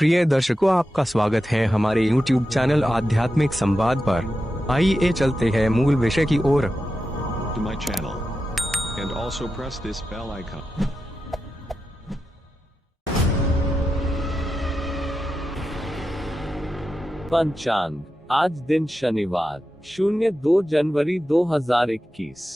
प्रिय दर्शकों, आपका स्वागत है हमारे YouTube चैनल आध्यात्मिक संवाद पर। आइए चलते हैं मूल विषय की ओर। To my channel and also press this bell icon. पंचांग। आज दिन शनिवार 02 जनवरी 2021,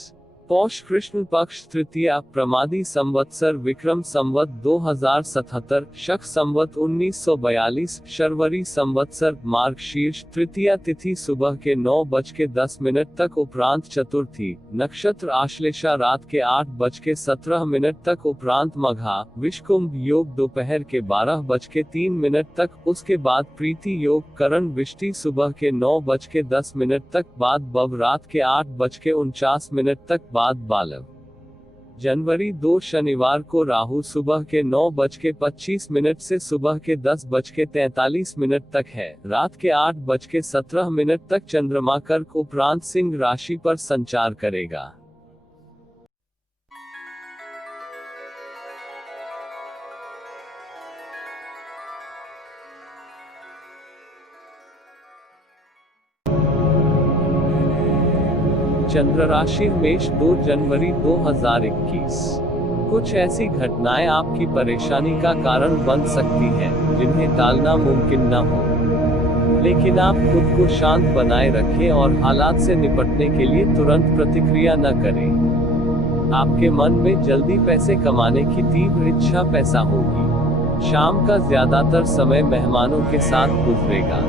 पौष कृष्ण पक्ष तृतीया, प्रमादी संवत्सर विक्रम संवत 2077, शक संवत 1942, शर्वरी संवत्सर मार्गशीर्ष तृतीया, तिथि सुबह के 9:10 तक उपरांत चतुर्थी, नक्षत्र आश्लेषा रात के 8:17 तक उपरांत मघा, विषकुंभ योग दोपहर के 12:03 तक, उसके बाद प्रीति योग करण विष्टि सुबह के 9:10 तक, बाद बव रात के 8:49 तक, बाद बालव। जनवरी 2 शनिवार को राहु सुबह के 9:25 से सुबह के 10:43 तक है, रात के 8:17 तक चंद्रमा कर्क उपरांत सिंह राशि पर संचार करेगा। चंद्र राशि मेष 2 जनवरी 2021। कुछ ऐसी घटनाएं आपकी परेशानी का कारण बन सकती हैं, जिन्हें टालना मुमकिन न हो, लेकिन आप खुद को शांत बनाए रखें और हालात से निपटने के लिए तुरंत प्रतिक्रिया न करें। आपके मन में जल्दी पैसे कमाने की तीव्र इच्छा पैदा होगी। शाम का ज्यादातर समय मेहमानों के साथ गुजरेगा।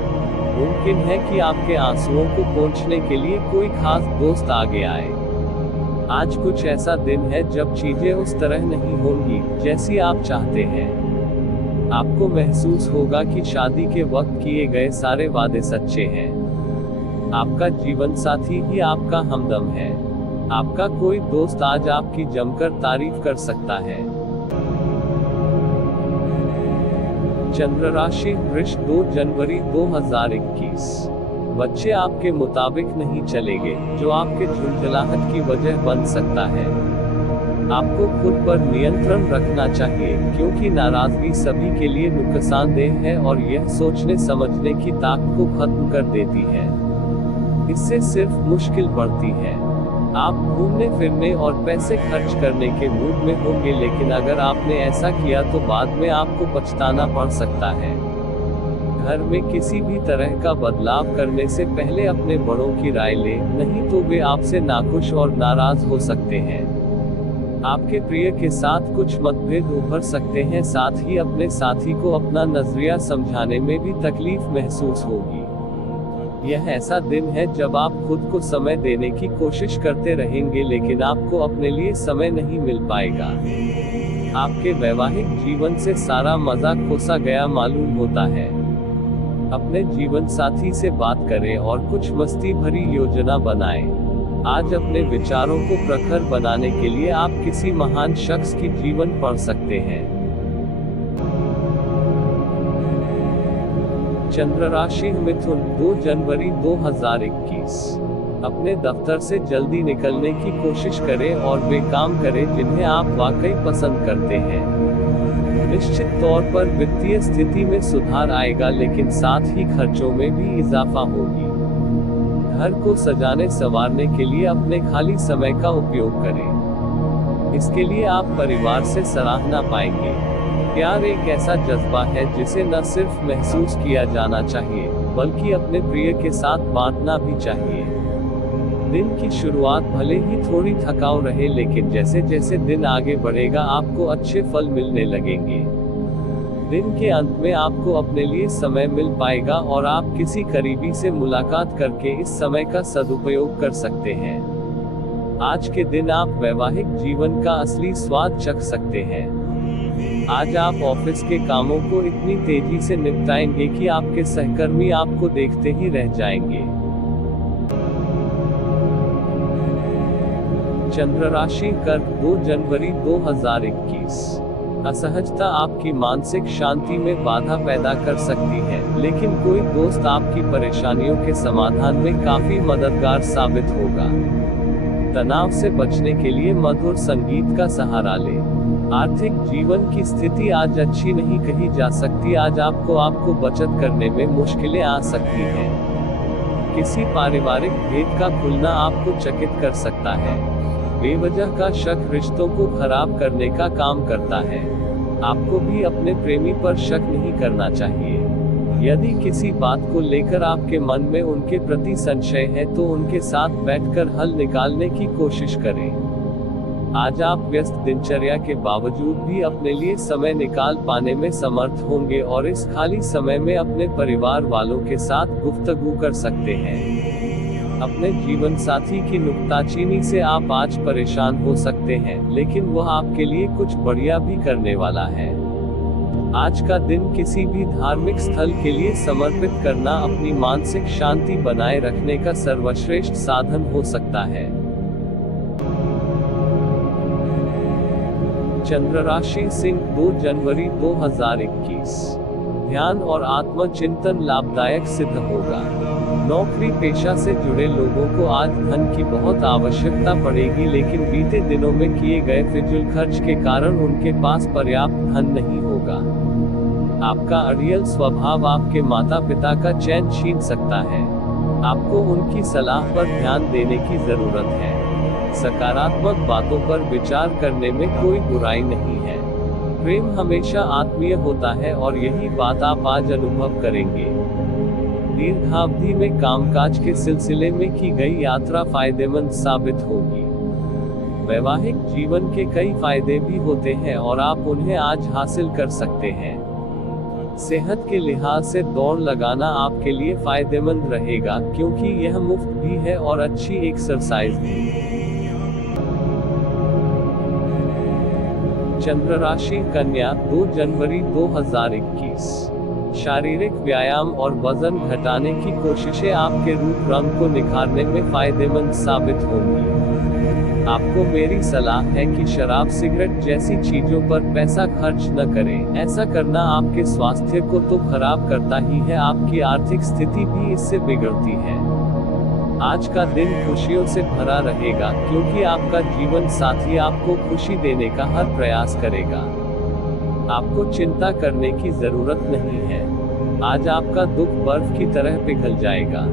मुमकिन है कि आपके आंसुओं को पोंछने के लिए कोई खास दोस्त आगे आए। आज कुछ ऐसा दिन है जब चीजें उस तरह नहीं होंगी जैसी आप चाहते हैं। आपको महसूस होगा कि शादी के वक्त किए गए सारे वादे सच्चे हैं। आपका जीवन साथी ही आपका हमदम है। आपका कोई दोस्त आज आपकी जमकर तारीफ कर सकता है। चंद्र राशि वृष 2 जनवरी 2021। बच्चे आपके मुताबिक नहीं चलेंगे, जो आपके झुंझलाहट की वजह बन सकता है। आपको खुद पर नियंत्रण रखना चाहिए, क्योंकि नाराजगी सभी के लिए नुकसानदेह है और यह सोचने समझने की ताकत को खत्म कर देती है। इससे सिर्फ मुश्किल बढ़ती है। आप घूमने फिरने और पैसे खर्च करने के मूड में होंगे, लेकिन अगर आपने ऐसा किया तो बाद में आपको पछताना पड़ सकता है। घर में किसी भी तरह का बदलाव करने से पहले अपने बड़ों की राय लें, नहीं तो वे आपसे नाखुश और नाराज हो सकते हैं। आपके प्रिय के साथ कुछ मतभेद उभर सकते हैं, साथ ही अपने साथी को अपना नजरिया समझाने में भी तकलीफ महसूस होगी। यह ऐसा दिन है जब आप खुद को समय देने की कोशिश करते रहेंगे, लेकिन आपको अपने लिए समय नहीं मिल पाएगा। आपके वैवाहिक जीवन से सारा मजा खोसा गया मालूम होता है। अपने जीवन साथी से बात करें और कुछ मस्ती भरी योजना बनाएं। आज अपने विचारों को प्रखर बनाने के लिए आप किसी महान शख्स की जीवन पढ़ सकते हैं। चंद्र राशि मिथुन 2 जनवरी 2021। अपने दफ्तर से जल्दी निकलने की कोशिश करें और वे काम करें जिन्हें आप वाकई पसंद करते हैं। निश्चित तौर पर वित्तीय स्थिति में सुधार आएगा, लेकिन साथ ही खर्चों में भी इजाफा होगी। घर को सजाने संवारने के लिए अपने खाली समय का उपयोग करें। इसके लिए आप परिवार से सराहना पाएंगे। प्यार एक ऐसा जज्बा है जिसे न सिर्फ महसूस किया जाना चाहिए, बल्कि अपने प्रिय के साथ बांटना भी चाहिए। दिन की शुरुआत भले ही थोड़ी थकाऊ रहे, लेकिन जैसे जैसे दिन आगे बढ़ेगा आपको अच्छे फल मिलने लगेंगे। दिन के अंत में आपको अपने लिए समय मिल पाएगा और आप किसी करीबी से मुलाकात करके इस समय का सदुपयोग कर सकते हैं। आज के दिन आप वैवाहिक जीवन का असली स्वाद चख सकते हैं। आज आप ऑफिस के कामों को इतनी तेजी से निपटाएंगे कि आपके सहकर्मी आपको देखते ही रह जाएंगे। चंद्र राशि कर्क 2 जनवरी 2021। असहजता आपकी मानसिक शांति में बाधा पैदा कर सकती है, लेकिन कोई दोस्त आपकी परेशानियों के समाधान में काफी मददगार साबित होगा। तनाव से बचने के लिए मधुर संगीत का सहारा लें। आर्थिक जीवन की स्थिति आज अच्छी नहीं कही जा सकती। आज आपको बचत करने में मुश्किलें आ सकती हैं। किसी पारिवारिक भेद का खुलना आपको चकित कर सकता है। बेवजह का शक रिश्तों को खराब करने का काम करता है। आपको भी अपने प्रेमी पर शक नहीं करना चाहिए। यदि किसी बात को लेकर आपके मन में उनके प्रति संशय है तो उनके साथ बैठकर हल निकालने की कोशिश करें। आज आप व्यस्त दिनचर्या के बावजूद भी अपने लिए समय निकाल पाने में समर्थ होंगे और इस खाली समय में अपने परिवार वालों के साथ गुफ्तगू कर सकते हैं। अपने जीवन साथी की नुक्ताचीनी से आप आज परेशान हो सकते हैं, लेकिन वह आपके लिए कुछ बढ़िया भी करने वाला है। आज का दिन किसी भी धार्मिक स्थल के लिए समर्पित करना अपनी मानसिक शांति बनाए रखने का सर्वश्रेष्ठ साधन हो सकता है। चंद्र राशि सिंह 2 जनवरी 2021। ध्यान और आत्मचिंतन लाभदायक सिद्ध होगा। नौकरी पेशा से जुड़े लोगों को आज धन की बहुत आवश्यकता पड़ेगी, लेकिन बीते दिनों में किए गए फिजूल खर्च के कारण उनके पास पर्याप्त धन नहीं होगा। आपका अड़ियल स्वभाव आपके माता पिता का चैन छीन सकता है। आपको उनकी सलाह पर ध्यान देने की जरूरत है। सकारात्मक बातों पर विचार करने में कोई बुराई नहीं है। प्रेम हमेशा आत्मीय होता है और यही बात आप आज अनुभव करेंगे। दीर्घावधि में कामकाज के सिलसिले में की गई यात्रा फायदेमंद साबित होगी। वैवाहिक जीवन के कई फायदे भी होते हैं और आप उन्हें आज हासिल कर सकते हैं। सेहत के लिहाज से दौड़ लगाना आपके लिए फायदेमंद रहेगा, क्योंकि यह मुफ्त भी है और अच्छी एक्सरसाइज भी। चंद्र राशि कन्या 2 जनवरी 2021। शारीरिक व्यायाम और वजन घटाने की कोशिशें आपके रूप रंग को निखारने में फायदेमंद साबित होंगी। आपको मेरी सलाह है कि शराब सिगरेट जैसी चीजों पर पैसा खर्च न करें। ऐसा करना आपके स्वास्थ्य को तो खराब करता ही है, आपकी आर्थिक स्थिति भी इससे बिगड़ती है। आज का दिन खुशियों से भरा रहेगा, क्योंकि आपका जीवन साथी आपको खुशी देने का हर प्रयास करेगा। आपको चिंता करने की जरूरत नहीं है। आज आपका दुख बर्फ की तरह पिघल जाएगा।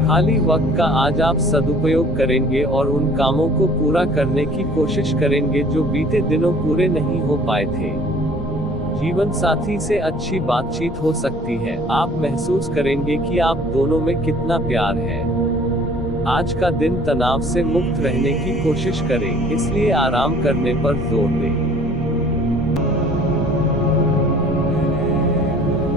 खाली वक्त का आज आप सदुपयोग करेंगे और उन कामों को पूरा करने की कोशिश करेंगे जो बीते दिनों पूरे नहीं हो पाए थे। जीवन साथी से अच्छी बातचीत हो सकती है। आप महसूस करेंगे कि आप दोनों में कितना प्यार है। आज का दिन तनाव से मुक्त रहने की कोशिश करें, इसलिए आराम करने पर जोर दें।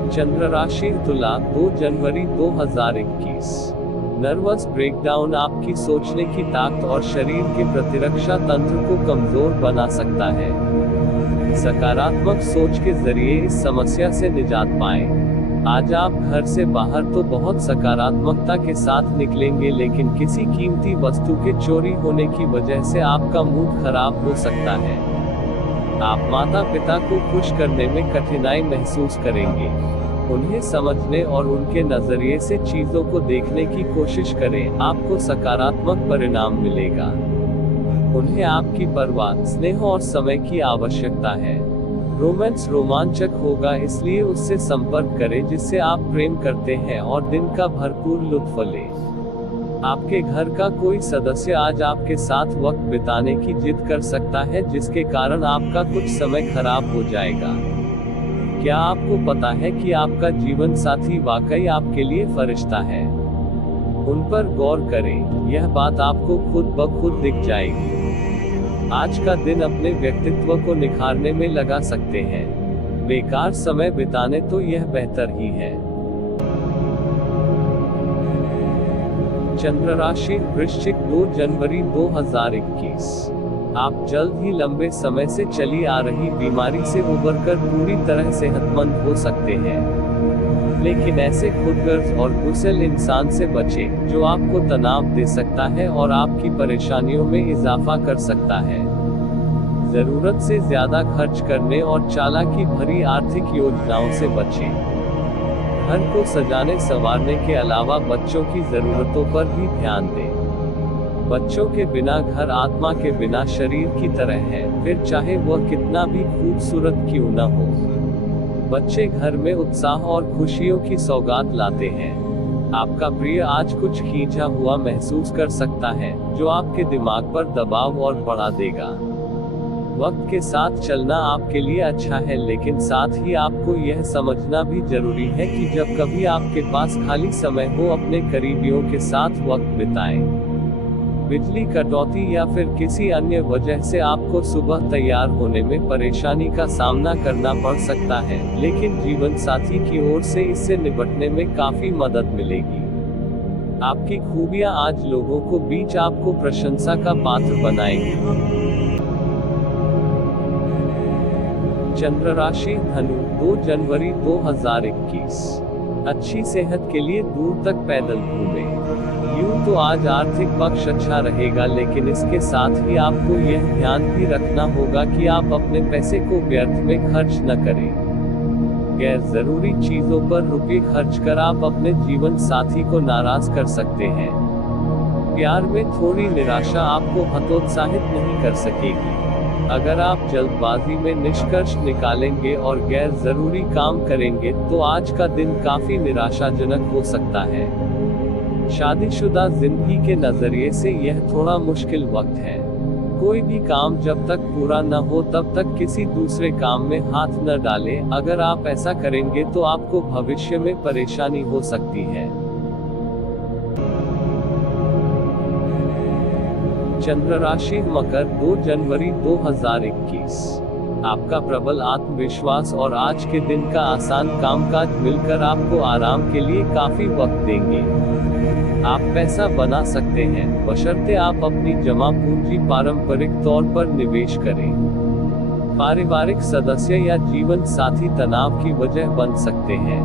चंद्र राशि तुला 2 जनवरी 2021। नर्वस ब्रेकडाउन आपकी सोचने की ताकत और शरीर के प्रतिरक्षा तंत्र को कमजोर बना सकता है। सकारात्मक सोच के जरिए इस समस्या से निजात पाएं। आज आप घर से बाहर तो बहुत सकारात्मकता के साथ निकलेंगे, लेकिन किसी कीमती वस्तु के चोरी होने की वजह से आपका मूड खराब हो सकता है। आप माता पिता को खुश करने में कठिनाई महसूस करेंगे। उन्हें समझने और उनके नजरिए से चीजों को देखने की कोशिश करें, आपको सकारात्मक परिणाम मिलेगा। उन्हें आपकी परवाह, स्नेह और समय की आवश्यकता है। रोमांस रोमांचक होगा, इसलिए उससे संपर्क करें जिससे आप प्रेम करते हैं और दिन का भरपूर लुत्फ लें। आपके घर का कोई सदस्य आज आपके साथ वक्त बिताने की जिद कर सकता है, जिसके कारण आपका कुछ समय खराब हो जाएगा। क्या आपको पता है कि आपका जीवन साथी वाकई आपके लिए फरिश्ता है? उन पर गौर करें, यह बात आपको खुद ब खुद दिख जाएगी। आज का दिन अपने व्यक्तित्व को निखारने में लगा सकते हैं। बेकार समय बिताने तो यह बेहतर ही है। चंद्र राशि वृश्चिक 2 जनवरी 2021। आप जल्द ही लंबे समय से चली आ रही बीमारी से उबरकर पूरी तरह सेहतमंद हो सकते हैं। लेकिन ऐसे खुदगर्ज और गुस्सैल इंसान से बचें, जो आपको तनाव दे सकता है और आपकी परेशानियों में इजाफा कर सकता है। जरूरत से ज्यादा खर्च करने और चालाकी भरी आर्थिक योजनाओं से बचें। घर को सजाने संवारने के अलावा बच्चों की जरूरतों पर भी ध्यान दें। बच्चों के बिना घर आत्मा के बिना शरीर की तरह है, फिर चाहे वह कितना भी खूबसूरत क्यों न हो। बच्चे घर में उत्साह और खुशियों की सौगात लाते हैं। आपका प्रिय आज कुछ खींचा हुआ महसूस कर सकता है, जो आपके दिमाग पर दबाव और बढ़ा देगा। वक्त के साथ चलना आपके लिए अच्छा है, लेकिन साथ ही आपको यह समझना भी जरूरी है कि जब कभी आपके पास खाली समय हो, अपने करीबियों के साथ वक्त बिताएं। बिजली कटौती या फिर किसी अन्य वजह से आपको सुबह तैयार होने में परेशानी का सामना करना पड़ सकता है, लेकिन जीवन साथी की ओर से इससे निपटने में काफी मदद मिलेगी। आपकी खूबियां आज लोगों को बीच आपको प्रशंसा का पात्र बनाएंगी। चंद्र राशि धनु, 2 जनवरी 2021। अच्छी सेहत के लिए दूर तक पैदल घूमें। यूं तो आज आर्थिक पक्ष अच्छा रहेगा, लेकिन इसके साथ ही आपको यह ध्यान भी रखना होगा कि आप अपने पैसे को व्यर्थ में खर्च न करें। गैर जरूरी चीजों पर रुपए खर्च कर आप अपने जीवन साथी को नाराज कर सकते हैं। प्यार में थोड़ी निराशा आपको हतोत्साहित नहीं कर सकेगी। अगर आप जल्दबाजी में निष्कर्ष निकालेंगे और गैर जरूरी काम करेंगे, तो आज का दिन काफी निराशाजनक हो सकता है। शादीशुदा जिंदगी के नजरिए से यह थोड़ा मुश्किल वक्त है। कोई भी काम जब तक पूरा न हो तब तक किसी दूसरे काम में हाथ न डालें। अगर आप ऐसा करेंगे तो आपको भविष्य में परेशानी हो सकती है। चंद्र राशि मकर, 2 जनवरी 2021। आपका प्रबल आत्मविश्वास और आज के दिन का आसान कामकाज मिलकर आपको आराम के लिए काफी वक्त देंगे। आप पैसा बना सकते हैं, बशर्ते आप अपनी जमा पूंजी पारंपरिक तौर पर निवेश करें। पारिवारिक सदस्य या जीवन साथी तनाव की वजह बन सकते हैं।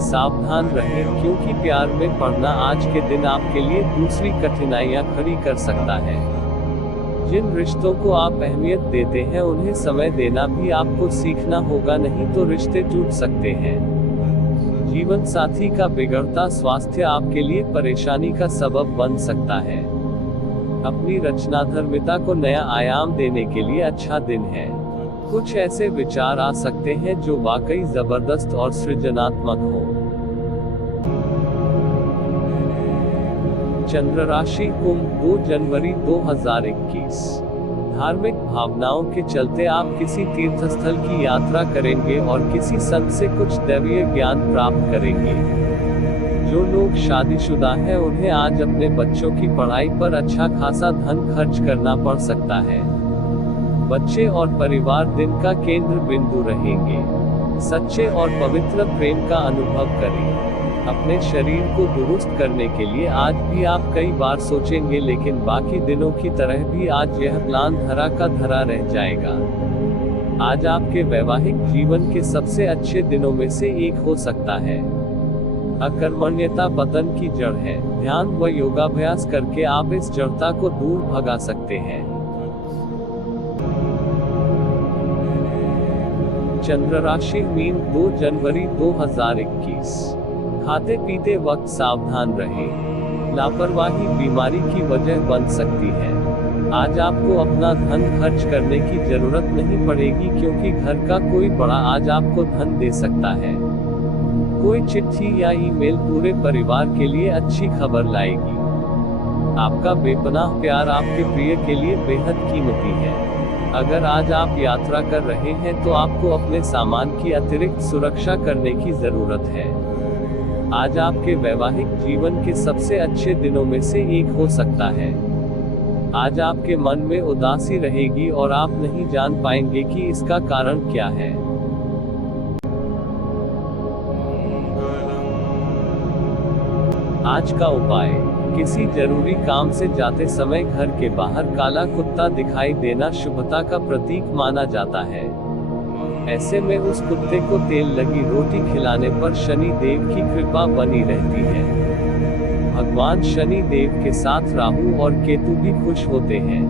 सावधान रहें, क्योंकि प्यार में पड़ना आज के दिन आपके लिए दूसरी कठिनाइयां खड़ी कर सकता है। जिन रिश्तों को आप अहमियत देते हैं उन्हें समय देना भी आपको सीखना होगा, नहीं तो रिश्ते टूट सकते हैं। जीवन साथी का बिगड़ता स्वास्थ्य आपके लिए परेशानी का सबब बन सकता है। अपनी रचनाधर्मिता को नया आयाम देने के लिए अच्छा दिन है। कुछ ऐसे विचार आ सकते हैं जो वाकई जबरदस्त और सृजनात्मक हो। चंद्र राशि कुंभ, 2 जनवरी 2021। धार्मिक भावनाओं के चलते आप किसी तीर्थस्थल की यात्रा करेंगे और किसी संत से कुछ दैवीय ज्ञान प्राप्त करेंगे। जो लोग शादीशुदा हैं उन्हें आज अपने बच्चों की पढ़ाई पर अच्छा खासा धन खर्च करना पड़ सकता है। बच्चे और परिवार दिन का केंद्र बिंदु रहेंगे। सच्चे और पवित्र प्रेम का अनुभव करें। अपने शरीर को दुरुस्त करने के लिए आज भी आप कई बार सोचेंगे, लेकिन बाकी दिनों की तरह भी आज यह प्लान धरा का धरा रह जाएगा। आज आपके वैवाहिक जीवन के सबसे अच्छे दिनों में से एक हो सकता है। अकर्मण्यता पतन की जड़ है। ध्यान व योगाभ्यास करके आप इस जड़ता को दूर भगा सकते हैं। चंद्र राशि मीन, 2 जनवरी 2021। खाते पीते वक्त सावधान रहें। लापरवाही बीमारी की वजह बन सकती है। आज आपको अपना धन खर्च करने की जरूरत नहीं पड़ेगी, क्योंकि घर का कोई बड़ा आज आपको धन दे सकता है। कोई चिट्ठी या ईमेल पूरे परिवार के लिए अच्छी खबर लाएगी। आपका बेपनाह प्यार आपके प्रिय के लिए बेहद कीमती है। अगर आज आप यात्रा कर रहे हैं तो आपको अपने सामान की अतिरिक्त सुरक्षा करने की जरूरत है। आज आपके वैवाहिक जीवन के सबसे अच्छे दिनों में से एक हो सकता है। आज आपके मन में उदासी रहेगी और आप नहीं जान पाएंगे कि इसका कारण क्या है। आज का उपाय, किसी जरूरी काम से जाते समय घर के बाहर काला कुत्ता दिखाई देना शुभता का प्रतीक माना जाता है। ऐसे में उस कुत्ते को तेल लगी रोटी खिलाने पर शनि देव की कृपा बनी रहती है। भगवान शनि देव के साथ राहु और केतु भी खुश होते हैं।